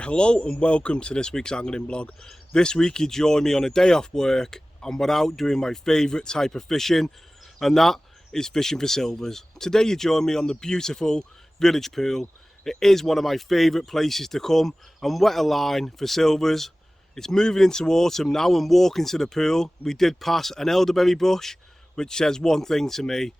Right, hello and welcome to this week's angling blog. This week you join me on a day off work and we're out doing my favourite type of fishing, and that is fishing for silvers. Today you join me on the beautiful village pool. It is one of my favourite places to come and wet a line for silvers. It's moving into autumn now, and walking to the pool we did pass an elderberry bush which says one thing to me,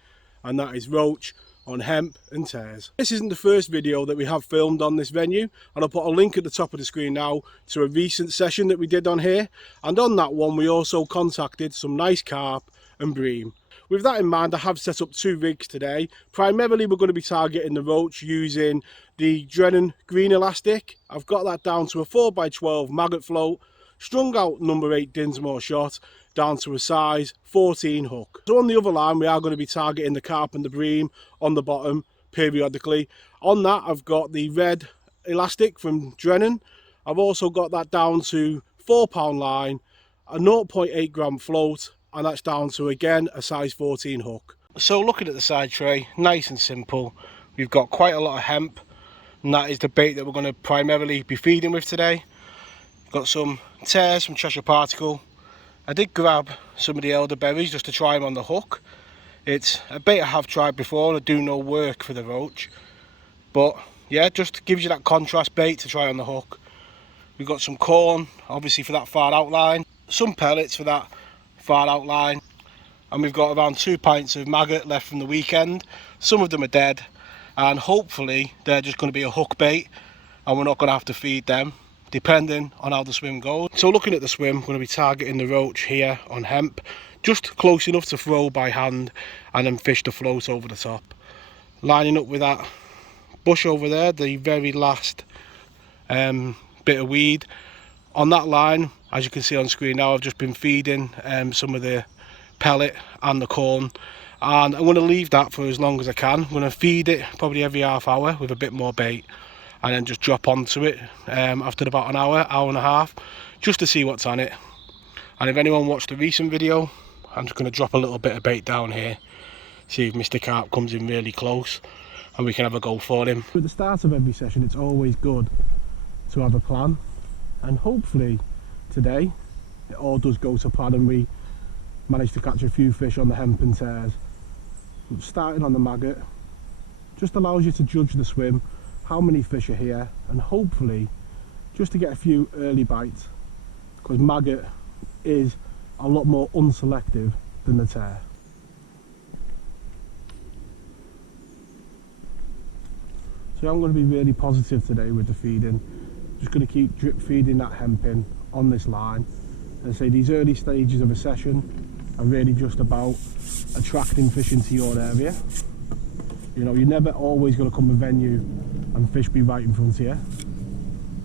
and that is roach on hemp and tares. This isn't the first video that we have filmed on this venue, and I'll put a link at the top of the screen now to a recent session that we did on here, and on that one we also contacted some nice carp and bream. With that in mind, I have set up two rigs today. Primarily we're going to be targeting the roach using the Drennan green elastic. I've got that down to a 4x12 maggot float, strung out number 8 Dinsmore shot down to a size 14 hook. So on the other line we are going to be targeting the carp and the bream on the bottom periodically. On that I've got the red elastic from Drennan. I've also got that down to 4-pound line, a 0.8 gram float, and that's down to again a size 14 hook. So looking at the side tray, nice and simple. We've got quite a lot of hemp, and that is the bait that we're going to primarily be feeding with today. Got some tares from Cheshire Particle. I did grab some of the elderberries just to try them on the hook. It's a bait I have tried before and I do know work for the roach, but yeah, just gives you that contrast bait to try on the hook. We've got some corn obviously for that far outline, some pellets for that far outline, and we've got around 2 pints of maggot left from the weekend. Some of them are dead, and hopefully they're just going to be a hook bait and we're not going to have to feed them, depending on how the swim goes. So looking at the swim, I'm going to be targeting the roach here on hemp, just close enough to throw by hand and then fish the float over the top. Lining up with that bush over there, the very last bit of weed. On that line, as you can see on screen now, I've just been feeding some of the pellet and the corn, and I'm going to leave that for as long as I can. I'm going to feed it probably every half hour with a bit more bait, and then just drop onto it after about an hour and a half, just to see what's on it. And if anyone watched the recent video, I'm just going to drop a little bit of bait down here, see if Mr. Carp comes in really close and we can have a go for him. At the start of every session it's always good to have a plan, and hopefully today it all does go to plan and we manage to catch a few fish on the hemp and tares. Starting on the maggot just allows you to judge the swim, how many fish are here, and hopefully just to get a few early bites, because maggot is a lot more unselective than the tare. So I'm going to be really positive today with the feeding. Just going to keep drip feeding that hemp in on this line, and say these early stages of a session are really just about attracting fish into your area. You know, you're never always going to come to a venue and fish be right in front of you.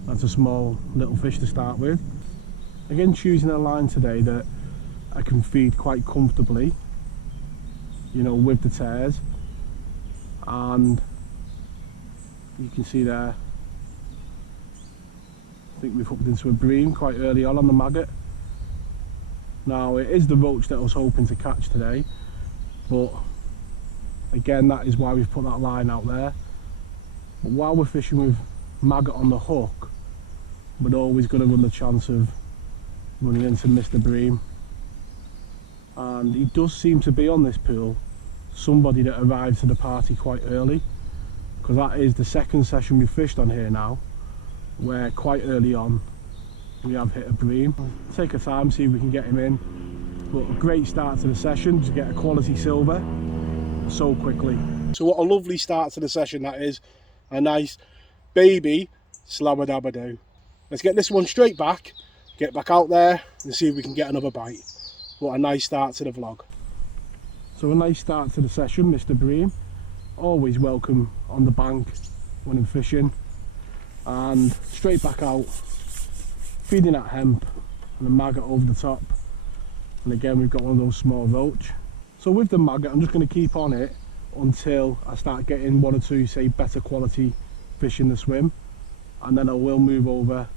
That's a small little fish to start with. Again, choosing a line today that I can feed quite comfortably, you know, with the tares, and you can see there, I think we've hooked into a bream quite early on the maggot. Now it is the roach that I was hoping to catch today, but again that is why we've put that line out there. But while we're fishing with maggot on the hook, we're always going to run the chance of running into Mr. Bream, and he does seem to be on this pool somebody that arrived to the party quite early, because that is the second session we fished on here now where quite early on we have hit a bream. Take our time, see if we can get him in, but a great start to the session to get a quality silver so quickly. So what a lovely start to the session that is, a nice baby slabba-dabba-doo. Let's get this one straight back, get back out there and see if we can get another bite. What a nice start to the vlog. So a nice start to the session, Mr. Bream. Always welcome on the bank when I'm fishing. And straight back out, feeding that hemp and the maggot over the top. And again we've got one of those small roach. So with the maggot I'm just going to keep on it until I start getting one or two, say, better quality fish in the swim, and then I will move over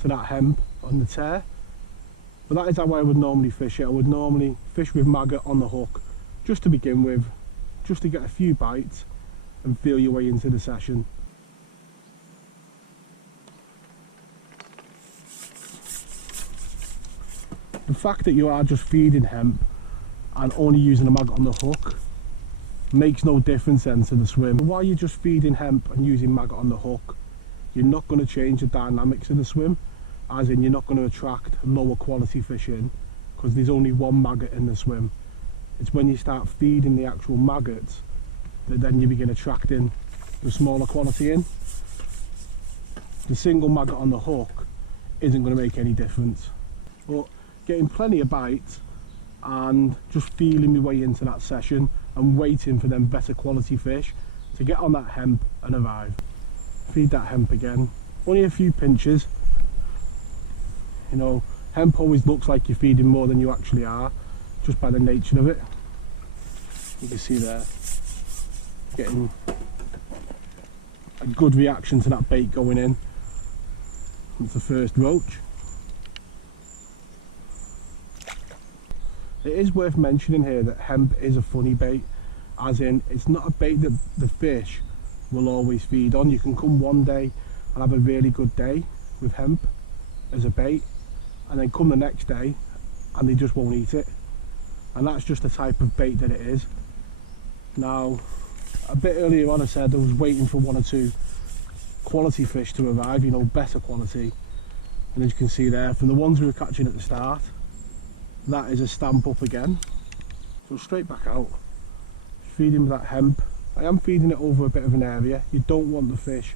to that hemp on the tare. But that is how I would normally fish it. I would normally fish with maggot on the hook just to begin with, just to get a few bites and feel your way into the session. the fact that you are just feeding hemp and only using a maggot on the hook makes no difference then to the swim. While you're just feeding hemp and using maggot on the hook, you're not going to change the dynamics of the swim, as in you're not going to attract lower quality fish in because there's only one maggot in the swim. It's when you start feeding the actual maggots that then you begin attracting the smaller quality in. The single maggot on the hook isn't going to make any difference. But getting plenty of bites and just feeling my way into that session and waiting for them better quality fish to get on that hemp and arrive. Feed that hemp again, only a few pinches. You know, hemp always looks like you're feeding more than you actually are, just by the nature of it. You can see there, getting a good reaction to that bait going in. It's the first roach. It is worth mentioning here that hemp is a funny bait, as in it's not a bait that the fish will always feed on. You can come one day and have a really good day with hemp as a bait, and then come the next day and they just won't eat it. And that's just the type of bait that it is. Now, a bit earlier on I said I was waiting for one or two quality fish to arrive, you know, better quality. And as you can see there, from the ones we were catching at the start, that is a stamp up again. So straight back out, feeding with that hemp. I am feeding it over a bit of an area. You don't want the fish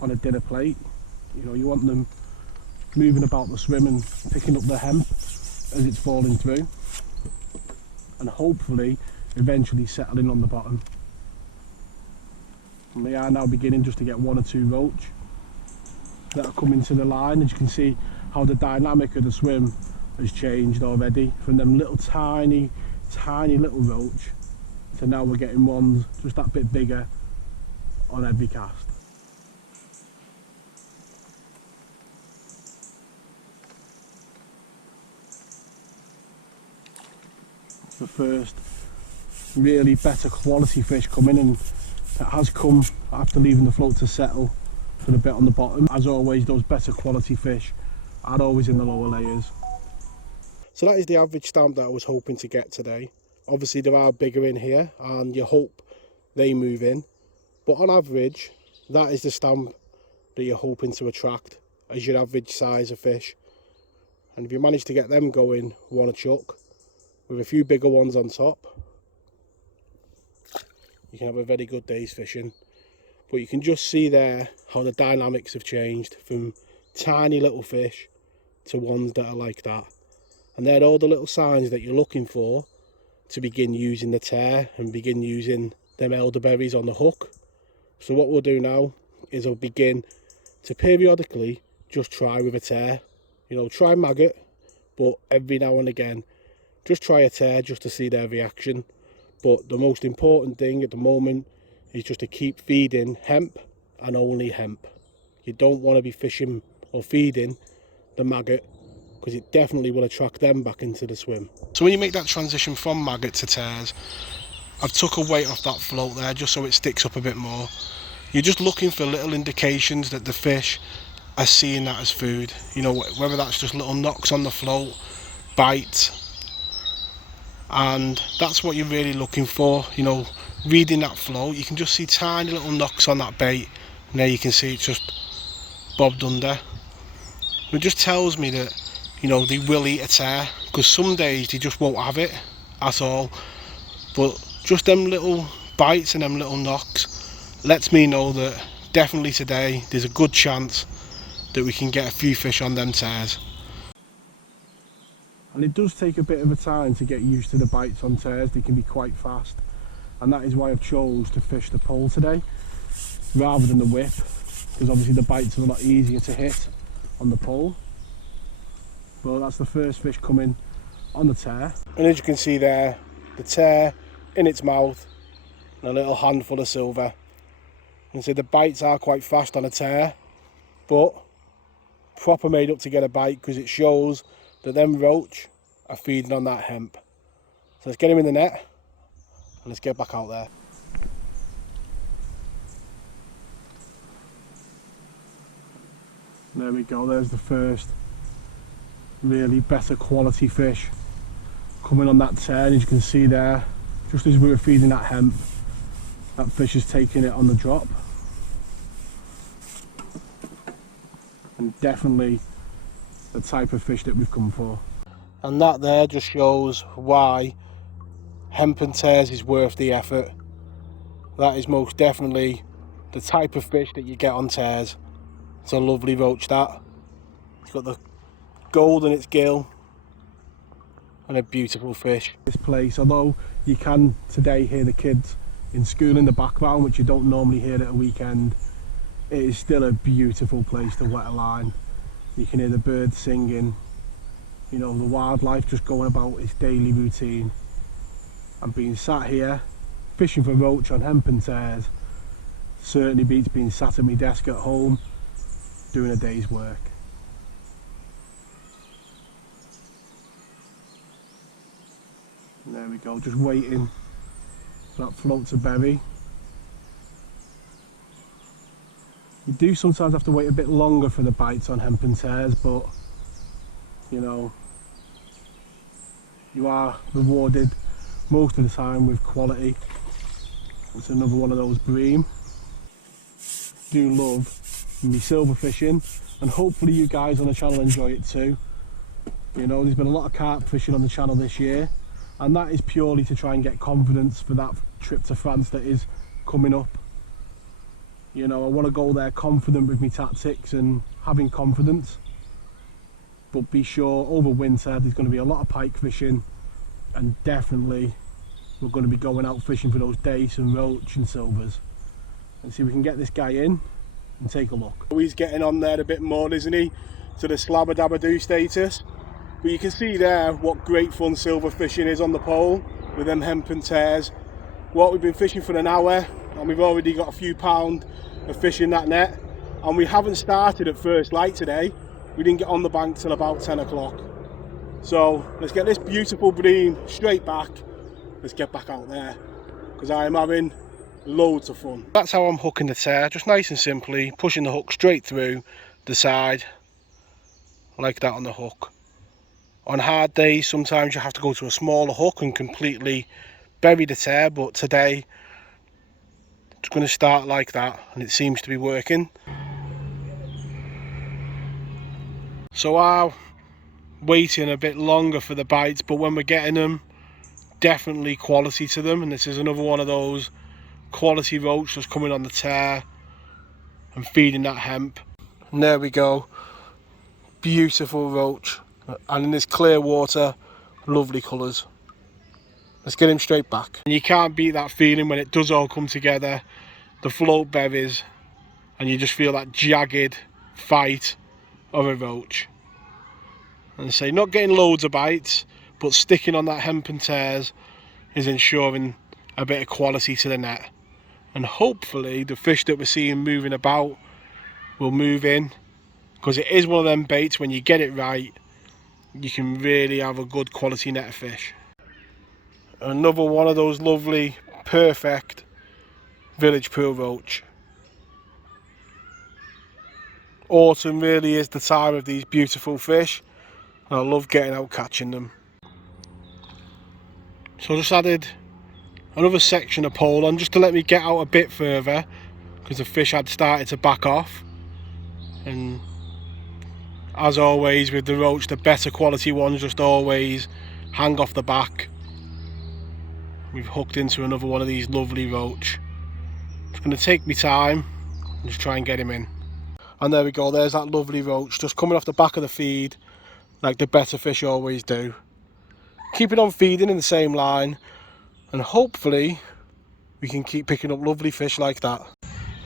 on a dinner plate. You know, you want them moving about the swim and picking up the hemp as it's falling through, and hopefully eventually settling on the bottom. And they are now beginning just to get one or two roach that are coming to the line. As you can see how the dynamic of the swim has changed already, from them little tiny little roach to now we're getting ones just that bit bigger on every cast. It's the first really better quality fish coming, and it has come after leaving the float to settle for the bit on the bottom. As always, those better quality fish are always in the lower layers. So that is the average stamp that I was hoping to get today. Obviously there are bigger in here and you hope they move in, but on average that is the stamp that you're hoping to attract as your average size of fish. And if you manage to get them going one a chuck with a few bigger ones on top, you can have a very good day's fishing. But you can just see there how the dynamics have changed from tiny little fish to ones that are like that. And they're all the little signs that you're looking for to begin using the tear and begin using them elderberries on the hook. So what we'll do now is I'll begin to periodically just try with a tear. You know, try maggot, but every now and again just try a tear just to see their reaction. But the most important thing at the moment is just to keep feeding hemp and only hemp. You don't want to be fishing or feeding the maggot, because it definitely will attract them back into the swim. So when you make that transition from maggot to tears, I've took a weight off that float there just so it sticks up a bit more. You're just looking for little indications that the fish are seeing that as food. You know, whether that's just little knocks on the float, bites, and that's what you're really looking for. You know, reading that float, you can just see tiny little knocks on that bait, and there you can see it's just bobbed under. It just tells me that, you know, they will eat a tear, because some days they just won't have it at all. But just them little bites and them little knocks lets me know that definitely today there's a good chance that we can get a few fish on them tears. And it does take a bit of a time to get used to the bites on tears. They can be quite fast, and that is why I've chose to fish the pole today rather than the whip, because obviously the bites are a lot easier to hit on the pole. Well, that's the first fish coming on the tear. And as you can see there, the tear in its mouth and a little handful of silver. And so the bites are quite fast on a tear, but proper made up to get a bite, because it shows that them roach are feeding on that hemp. So let's get him in the net and let's get back out there. There we go, there's the first really better quality fish coming on that turn. As you can see there, just as we were feeding that hemp, that fish is taking it on the drop, and definitely the type of fish that we've come for. And that there just shows why hemp and tares is worth the effort. That is most definitely the type of fish that you get on tares. It's a lovely roach, that. It's got the gold in its gill and a beautiful fish. This place, although you can today hear the kids in school in the background, which you don't normally hear at a weekend, it is still a beautiful place to wet a line. You can hear the birds singing, you know, the wildlife just going about its daily routine. And being sat here fishing for roach on hemp and tares certainly beats being sat at my desk at home doing a day's work. And there we go, just waiting for that float to bury. You do sometimes have to wait a bit longer for the bites on hemp and tares, but you know, you are rewarded most of the time with quality. It's another one of those bream. Do love me silver fishing, and hopefully you guys on the channel enjoy it too. You know, there's been a lot of carp fishing on the channel this year, and that is purely to try and get confidence for that trip to France that is coming up. You know, I want to go there confident with my tactics and having confidence, but be sure over winter there's going to be a lot of pike fishing, and definitely we're going to be going out fishing for those dace and roach and silvers. And see if we can get this guy in and take a look. He's getting on there a bit more, isn't he, to the slabber-dabber-doo status. But you can see there what great fun silver fishing is on the pole with them hemp and tares. What, we've been fishing for an hour and we've already got a few pound of fish in that net, and we haven't started at first light today. We didn't get on the bank till about 10 o'clock. So let's get this beautiful bream straight back. Let's get back out there because I am having loads of fun. That's how I'm hooking the tare, just nice and simply pushing the hook straight through the side like that on the hook. On hard days sometimes you have to go to a smaller hook and completely bury the tare, but today it's going to start like that and it seems to be working. So I'm waiting a bit longer for the bites, but when we're getting them, definitely quality to them. And this is another one of those quality roach just coming on the tare and feeding that hemp. And there we go, beautiful roach, and in this clear water, lovely colours. Let's get him straight back. And you can't beat that feeling when it does all come together. The float berries and you just feel that jagged fight of a roach. And say, not getting loads of bites, but sticking on that hemp and tares is ensuring a bit of quality to the net. And hopefully the fish that we're seeing moving about will move in, because it is one of them baits, when you get it right you can really have a good quality net of fish. Another one of those lovely perfect village pool roach. Autumn really is the time of these beautiful fish, and I love getting out catching them. So I just added another section of pole on just to let me get out a bit further, because the fish had started to back off. And as always with the roach, the better quality ones just always hang off the back. We've hooked into another one of these lovely roach. Just going to take me time and just try and get him in. And there we go, there's that lovely roach just coming off the back of the feed like the better fish always do. Keeping on feeding in the same line, and hopefully we can keep picking up lovely fish like that.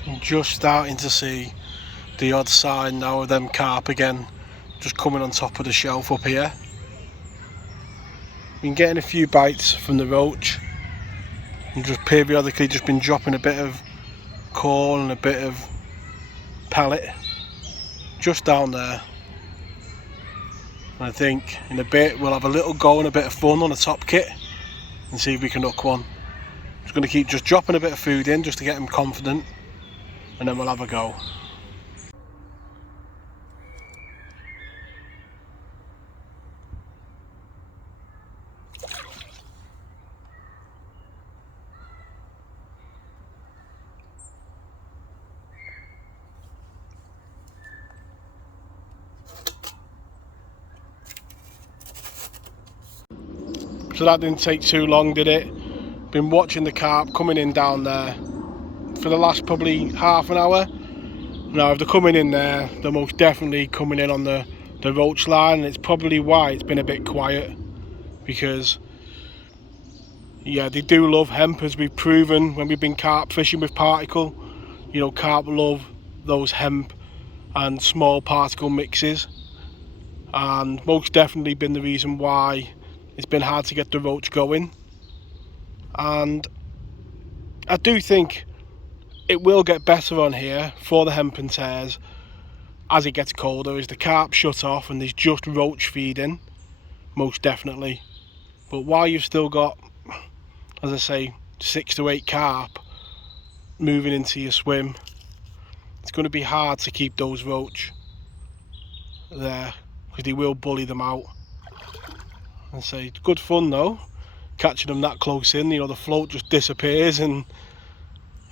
I'm just starting to see the odd sign now of them carp again, just coming on top of the shelf up here. Been getting a few bites from the roach, and just periodically just been dropping a bit of corn and a bit of pellet just down there. And I think in a bit we'll have a little go and a bit of fun on the top kit and see if we can hook one. Just going to keep just dropping a bit of food in just to get him confident, and then we'll have a go. So that didn't take too long, did it? Been watching the carp coming in down there for the last probably half an hour. Now if they're coming in there, they're most definitely coming in on the roach line, and it's probably why it's been a bit quiet, because yeah, they do love hemp, as we've proven when we've been carp fishing with particle. You know, carp love those hemp and small particle mixes, and most definitely been the reason why it's been hard to get the roach going. And I do think it will get better on here for the hemp and tares as it gets colder, as the carp shut off and there's just roach feeding, most definitely. But while you've still got, as I say, 6 to 8 carp moving into your swim, it's going to be hard to keep those roach there, because they will bully them out. And say it's good fun though, catching them that close in. You know, the float just disappears, and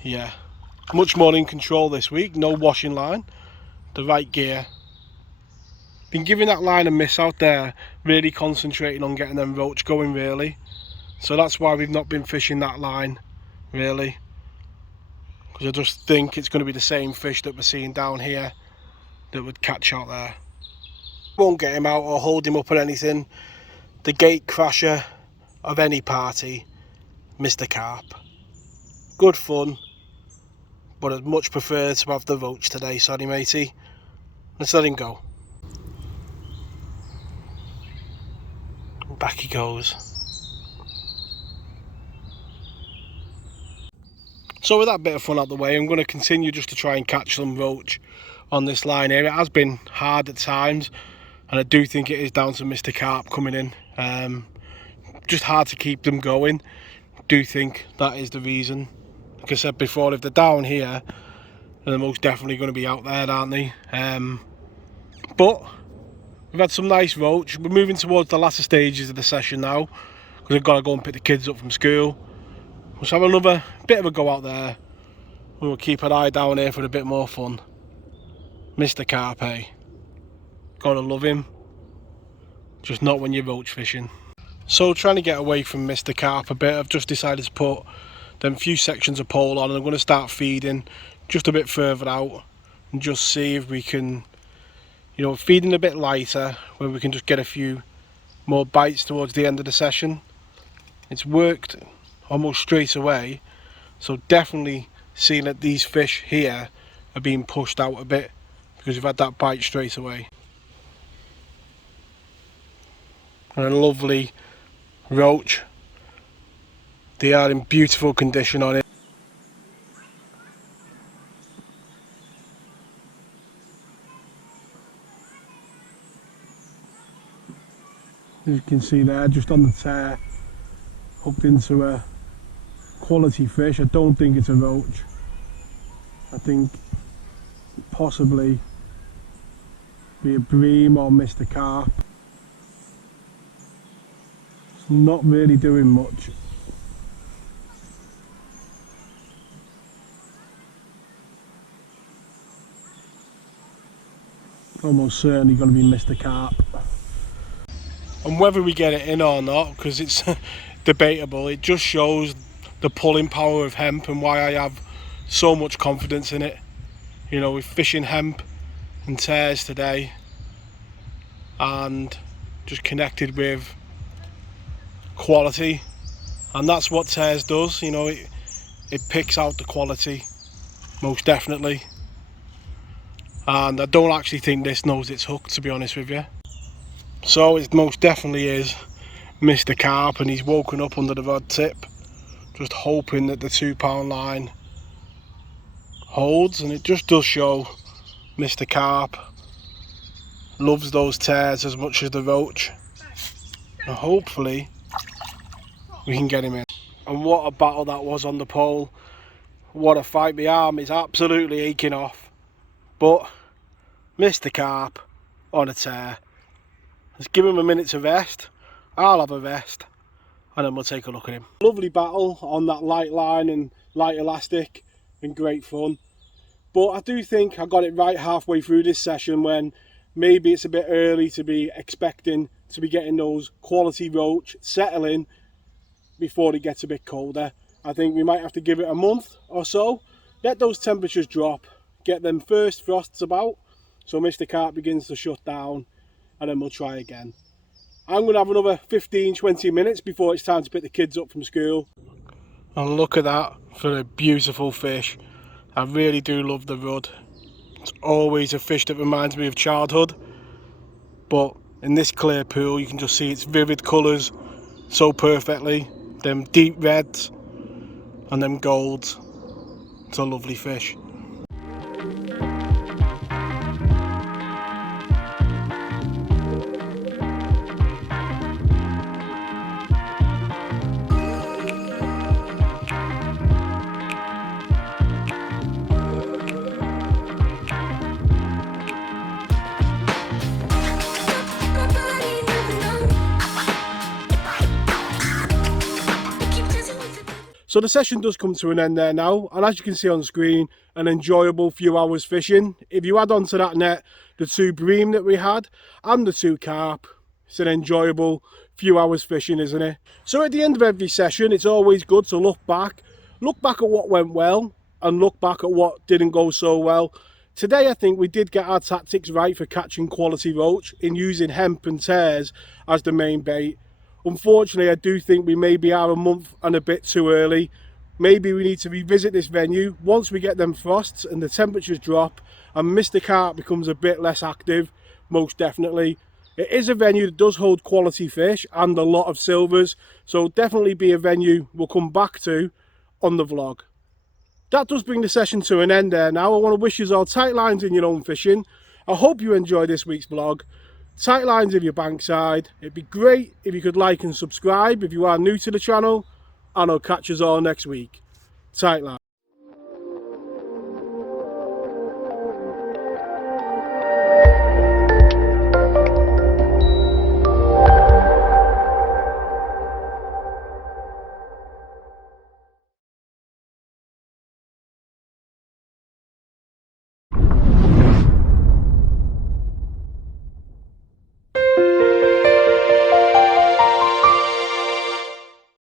yeah, much more in control this week. No washing line, the right gear. Been giving that line a miss out there, really concentrating on getting them roach going really. So that's why we've not been fishing that line really, because I just think it's going to be the same fish that we're seeing down here that would catch out there. Won't get him out or hold him up or anything. The gate crasher of any party, Mr. Carp. Good fun, but I'd much prefer to have the roach today. Sorry matey, let's let him go. Back he goes. So with that bit of fun out the way, I'm going to continue just to try and catch some roach on this line here. It has been hard at times, and I do think it is down to Mr. Carp coming in. Just hard to keep them going. Do think that is the reason. Like I said before, if they're down here, they're most definitely going to be out there, aren't they? But we've had some nice roach. We're moving towards the latter stages of the session now, because I've got to go and pick the kids up from school. Let's have another bit of a go out there. We'll keep an eye down here for a bit more fun. Mr. Carp, eh? Gotta love him. Just not when you're roach fishing. So trying to get away from Mr. Carp a bit, I've just decided to put them few sections of pole on, and I'm going to start feeding just a bit further out and just see if we can, you know, feeding a bit lighter, where we can just get a few more bites towards the end of the session. It's worked almost straight away, so definitely seeing that these fish here are being pushed out a bit, because we've had that bite straight away. And a lovely roach. They are in beautiful condition on it. As you can see there, just on the tear, hooked into a quality fish. I don't think it's a roach. I think possibly be a bream or Mr. Carp. It's not really doing much. Almost certainly going to be Mr. Carp. And whether we get it in or not, because it's debatable, it just shows the pulling power of hemp and why I have so much confidence in it. You know, we're fishing hemp and tares today, and just connected with quality, and that's what tares does. You know, it picks out the quality, most definitely. And I don't actually think this knows it's hooked, to be honest with you. So it most definitely is Mr. Carp, and he's woken up under the rod tip, just hoping that the 2 pound line holds, and it just does show Mr. Carp loves those tares as much as the roach, and hopefully we can get him in. And what a battle that was on the pole. What a fight. My arm is absolutely aching off, but Mr. Carp on a tear. Let's give him a minute to rest. I'll have a rest, and then we'll take a look at him. Lovely battle on that light line and light elastic, and great fun. But I do think I got it right halfway through this session, when maybe it's a bit early to be expecting to be getting those quality roach settling before it gets a bit colder. I think we might have to give it a month or so, let those temperatures drop, get them first frosts about, so Mr. Carp begins to shut down, and then we'll try again. I'm going to have another 15-20 minutes before it's time to pick the kids up from school. And look at that for a beautiful fish. I really do love the rudd. It's always a fish that reminds me of childhood, but in this clear pool you can just see its vivid colours so perfectly. Them deep reds and them golds. It's a lovely fish. So the session does come to an end there now, and as you can see on screen, an enjoyable few hours fishing. If you add onto that net the 2 bream that we had and the 2 carp, it's an enjoyable few hours fishing, isn't it? So at the end of every session, it's always good to look back at what went well and look back at what didn't go so well. Today I think we did get our tactics right for catching quality roach in using hemp and tares as the main bait. Unfortunately, I do think we maybe are a month and a bit too early. Maybe we need to revisit this venue once we get them frosts and the temperatures drop and Mr. Carp becomes a bit less active, most definitely. It is a venue that does hold quality fish and a lot of silvers, so definitely be a venue we'll come back to on the vlog. That does bring the session to an end there now. I want to wish you all tight lines in your own fishing. I hope you enjoyed this week's vlog. Tight lines of your bankside. It'd be great if you could like and subscribe if you are new to the channel, and I'll catch us all next week. Tight lines.